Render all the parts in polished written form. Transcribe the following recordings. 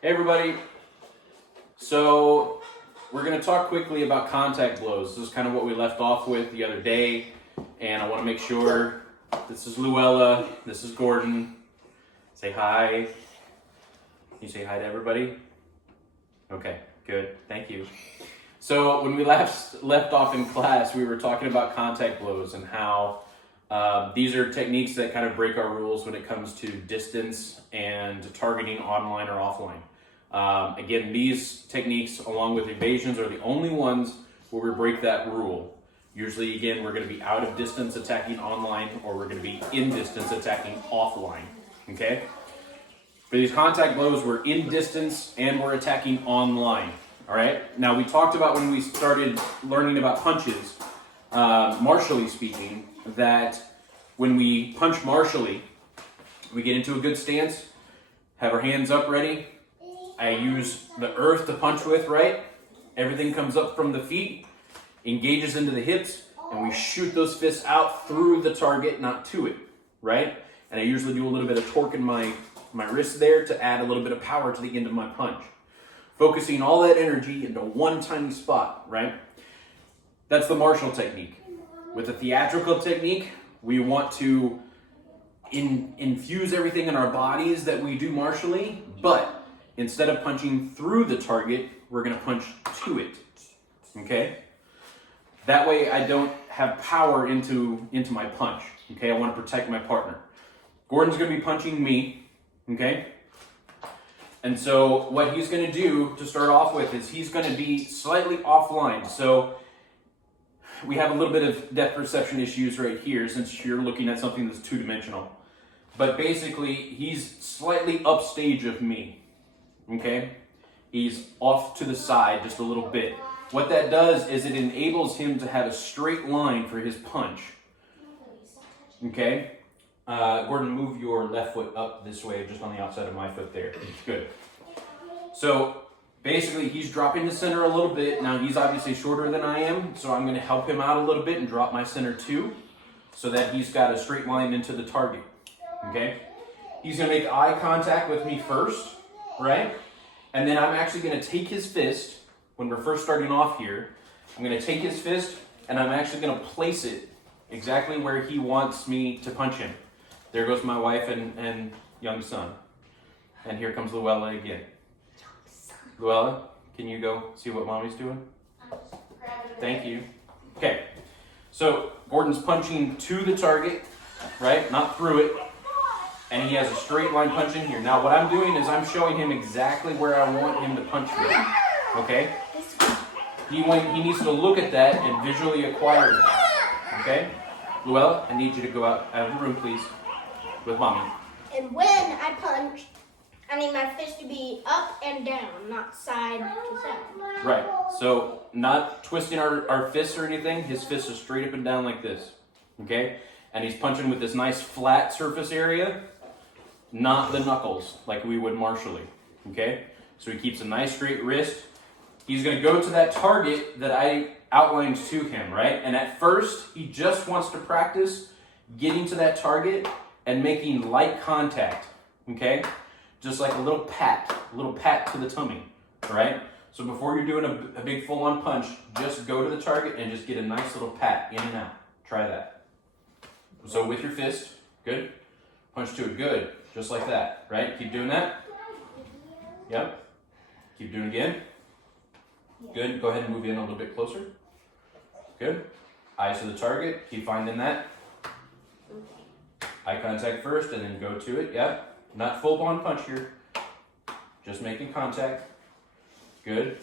Hey everybody. So we're going to talk quickly about contact blows. This is kind of what we left off with the other day, and I want to make sure this is Luella, this is Gordon. Say hi. Can you say hi to everybody? Okay, good. Thank you. So when we left off in class, we were talking about contact blows and how these are techniques that kind of break our rules when it comes to distance and targeting online or offline. Again, these techniques, along with evasions, are the only ones where we break that rule. Usually, again, we're going to be out of distance attacking online, or we're going to be in distance attacking offline. Okay? For these contact blows, we're in distance and we're attacking online. All right? Now, we talked about when we started learning about punches, martially speaking, that when we punch martially, we get into a good stance, have our hands up ready. I use the earth to punch with, right? Everything comes up from the feet, engages into the hips, and we shoot those fists out through the target, not to it, right? And I usually do a little bit of torque in my wrist there to add a little bit of power to the end of my punch. Focusing all that energy into one tiny spot, right? That's the martial technique. With the theatrical technique, we want to infuse everything in our bodies that we do martially, but instead of punching through the target, we're going to punch to it, okay? That way I don't have power into my punch, okay? I want to protect my partner. Gordon's going to be punching me, okay? And so what he's going to do to start off with is he's going to be slightly offline. So we have a little bit of depth perception issues right here since you're looking at something that's two-dimensional. But basically, he's slightly upstage of me, okay? He's off to the side just a little bit. What that does is it enables him to have a straight line for his punch, okay? Gordon, move your left foot up this way, just on the outside of my foot there. Good. So basically, he's dropping the center a little bit. Now, he's obviously shorter than I am, so I'm going to help him out a little bit and drop my center too, so that he's got a straight line into the target, okay? He's going to make eye contact with me first, right? And then I'm actually going to take his fist, when we're first starting off here, I'm going to take his fist, and I'm actually going to place it exactly where he wants me to punch him. There goes my wife and young son. And here comes Luella again. Luella, can you go see what mommy's doing? Thank you. Okay, so Gordon's punching to the target, right? Not through it. And he has a straight line punch in here. Now what I'm doing is I'm showing him exactly where I want him to punch me. Okay? He needs to look at that and visually acquire that. Okay? Luella, I need you to go out of the room, please, with mommy. And when I punch, I need my fist to be up and down, not side to side. Right. So not twisting our fists or anything. His fists are straight up and down like this. Okay? And he's punching with this nice flat surface area, not the knuckles like we would martially. Okay? So he keeps a nice straight wrist. He's going to go to that target that I outlined to him, right? And at first, he just wants to practice getting to that target and making light contact, okay? Just like a little pat to the tummy, right? So before you're doing a big full-on punch, just go to the target and just get a nice little pat in and out. Try that. So with your fist, good. Punch to it, good. Just like that, right? Keep doing that. Yep. Keep doing it again. Good. Go ahead and move in a little bit closer. Good. Eyes to the target. Keep finding that. Eye contact first and then go to it. Yep. Not full-on punch here. Just making contact. Good.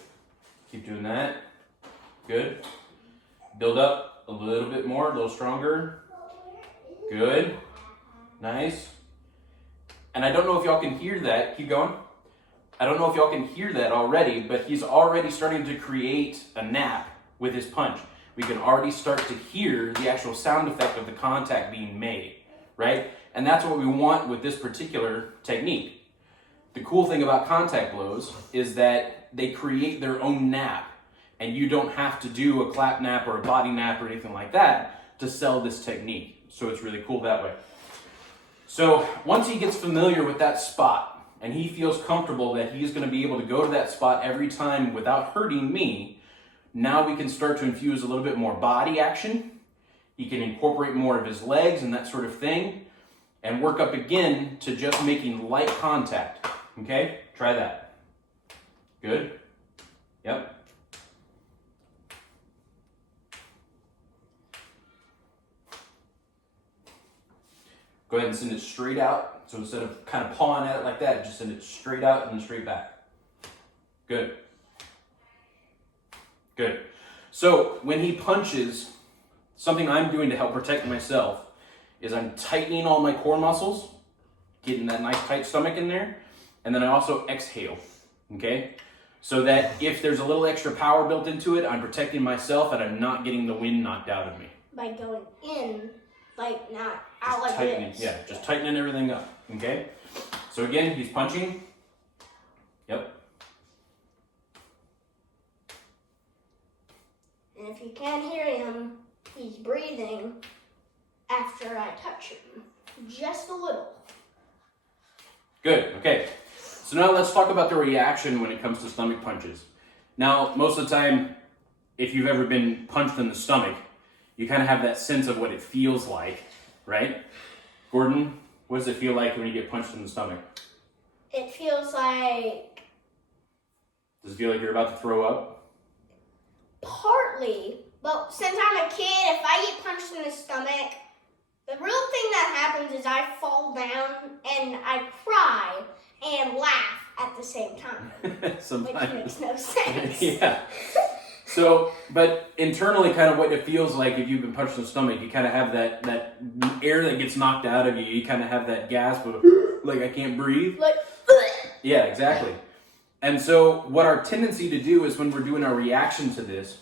Keep doing that. Good. Build up a little bit more, a little stronger. Good. Nice. And I don't know if y'all can hear that. Keep going. I don't know if y'all can hear that already, but he's already starting to create a nap with his punch. We can already start to hear the actual sound effect of the contact being made, right? And that's what we want with this particular technique. The cool thing about contact blows is that they create their own nap, and you don't have to do a clap nap or a body nap or anything like that to sell this technique. So it's really cool that way. So once he gets familiar with that spot, and he feels comfortable that he's going to be able to go to that spot every time without hurting me, now we can start to infuse a little bit more body action. He can incorporate more of his legs and that sort of thing, and work up again to just making light contact. Okay? Try that. Good? Yep. Go ahead and send it straight out. So instead of kind of pawing at it like that, just send it straight out and then straight back. Good. Good. So when he punches, something I'm doing to help protect myself is I'm tightening all my core muscles, getting that nice tight stomach in there, and then I also exhale, okay? So that if there's a little extra power built into it, I'm protecting myself and I'm not getting the wind knocked out of me. By going in, like not out Just like tightening, this. yeah, just tightening everything up, okay? So again, he's punching. Yep. And if you can't hear him, he's breathing after I touch him. Just a little. Good, okay. So now let's talk about the reaction when it comes to stomach punches. Now, most of the time, if you've ever been punched in the stomach, you kind of have that sense of what it feels like, right? Gordon, what does it feel like when you get punched in the stomach? It feels like... Does it feel like you're about to throw up? Partly, but since I'm a kid, if I get punched in the stomach, the real thing that happens is I fall down and I cry and laugh at the same time. Sometimes. Which makes no sense. Yeah. So, but internally, kind of what it feels like if you've been punched in the stomach, you kind of have that air that gets knocked out of you. You kind of have that gasp of, like, I can't breathe. Like, Yeah, exactly. And so what our tendency to do is when we're doing our reaction to this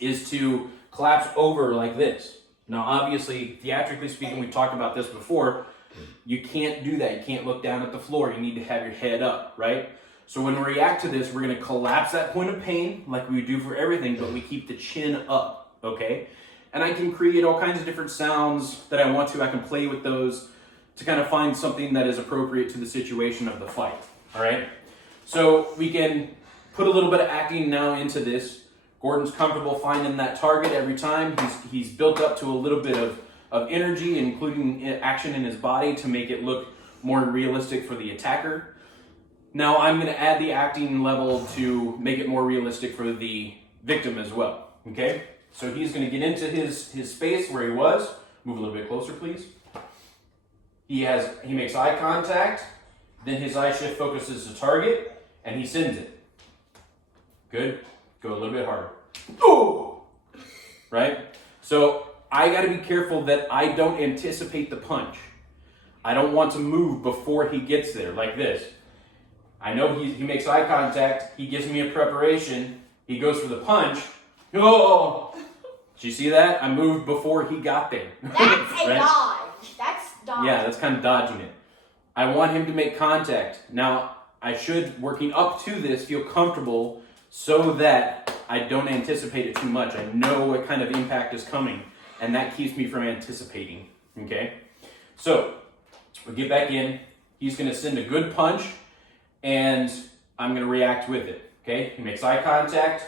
is to collapse over like this. Now, obviously, theatrically speaking, we've talked about this before. You can't do that. You can't look down at the floor. You need to have your head up, right? So when we react to this, we're going to collapse that point of pain like we do for everything, but we keep the chin up, okay? And I can create all kinds of different sounds that I want to. I can play with those to kind of find something that is appropriate to the situation of the fight, all right? So we can put a little bit of acting now into this. Gordon's comfortable finding that target every time. He's built up to a little bit of energy, including action in his body to make it look more realistic for the attacker. Now I'm going to add the acting level to make it more realistic for the victim as well, okay? So he's going to get into his space where he was. Move a little bit closer, please. He makes eye contact, then his eye shift focuses to target, and he sends it. Good. Go a little bit harder. Oh! Right? So I got to be careful that I don't anticipate the punch. I don't want to move before he gets there, like this. I know he makes eye contact. He gives me a preparation. He goes for the punch. Oh! Did you see that? I moved before he got there. that's a Right? dodge. That's dodge. Yeah, that's kind of dodging it. I want him to make contact. Now, I should, working up to this, feel comfortable so that I don't anticipate it too much. I know what kind of impact is coming, and that keeps me from anticipating, okay? So, we'll get back in. He's going to send a good punch, and I'm going to react with it, okay? He makes eye contact,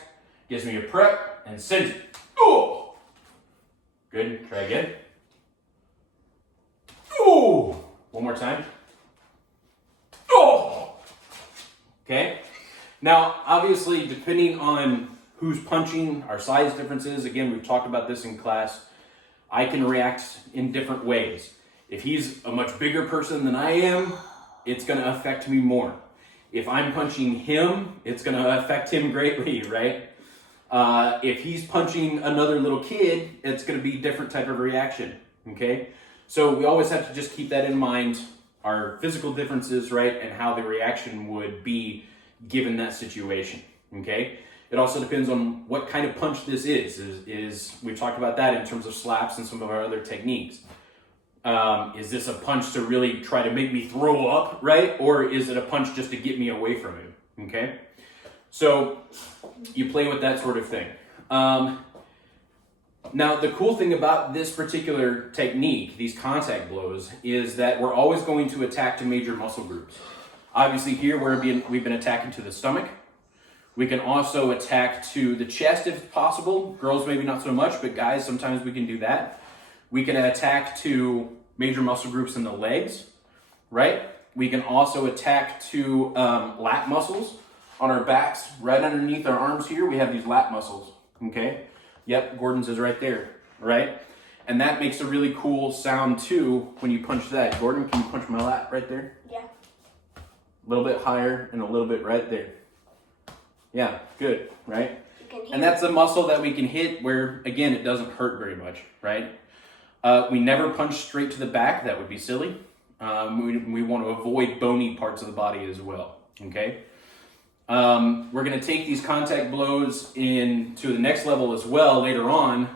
gives me a prep, and sends it. Oh! Good. Try again. Oh! One more time. Oh! Okay? Now, obviously, depending on who's punching, our size differences, again, we've talked about this in class, I can react in different ways. If he's a much bigger person than I am, it's going to affect me more. If I'm punching him, it's going to affect him greatly, right? If he's punching another little kid, it's going to be a different type of reaction, okay? So we always have to just keep that in mind, our physical differences, right, and how the reaction would be given that situation, okay? It also depends on what kind of punch this is. We've talked about that in terms of slaps and some of our other techniques. Is this a punch to really try to make me throw up, right? Or is it a punch just to get me away from him, okay? So you play with that sort of thing. Now, the cool thing about this particular technique, these contact blows, is that we're always going to attack to major muscle groups. Obviously here we've been attacking to the stomach. We can also attack to the chest if possible. Girls maybe not so much, but guys, sometimes we can do that. We can attack to major muscle groups in the legs, right? We can also attack to lat muscles on our backs. Right underneath our arms here, we have these lat muscles, okay? Yep, Gordon's is right there, right? And that makes a really cool sound too when you punch that. Gordon, can you punch my lat right there? Yeah. A little bit higher and a little bit right there. Yeah, good, right? And that's a muscle that we can hit where, again, it doesn't hurt very much, right? We never punch straight to the back. That would be silly. We want to avoid bony parts of the body as well, okay? We're going to take these contact blows to the next level as well later on,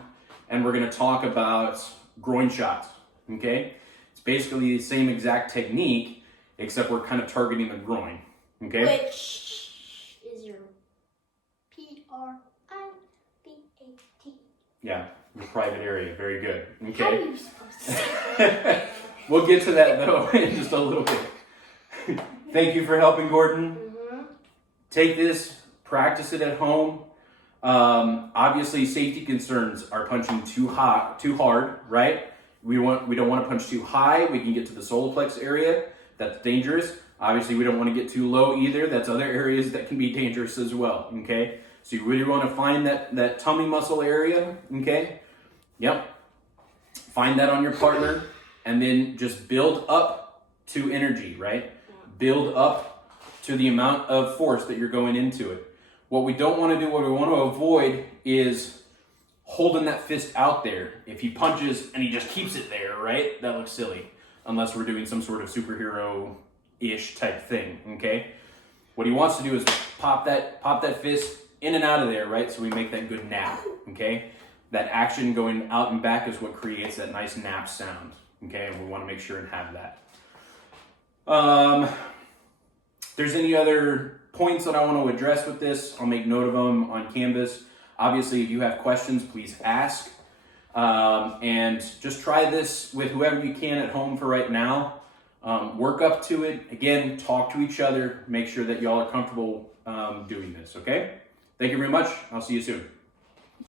and we're going to talk about groin shots, okay? It's basically the same exact technique, except we're kind of targeting the groin, okay? Which is your P-R-I-V-A-T. Yeah, the private area. Very good. Okay. How are you supposed to say We'll get to that though in just a little bit. Thank you for helping, Gordon. Mm-hmm. Take this, practice it at home. Obviously, safety concerns are punching too hard, right? We don't want to punch too high. We can get to the solar plex area. That's dangerous. Obviously, we don't want to get too low either. That's other areas that can be dangerous as well, okay? So you really want to find that tummy muscle area, okay? Yep. Find that on your partner, and then just build up to energy, right? Build up to the amount of force that you're going into it. What we don't want to do, what we want to avoid is holding that fist out there. If he punches and he just keeps it there, right? That looks silly, unless we're doing some sort of superhero-ish type thing, okay? What he wants to do is pop that fist in and out of there, right? So we make that good nap, okay? That action going out and back is what creates that nice nap sound, okay? And we want to make sure and have that. If there's any other points that I want to address with this, I'll make note of them on Canvas. Obviously, if you have questions, please ask. And just try this with whoever you can at home for right now. Work up to it. Again, talk to each other. Make sure that y'all are comfortable doing this, okay? Thank you very much. I'll see you soon.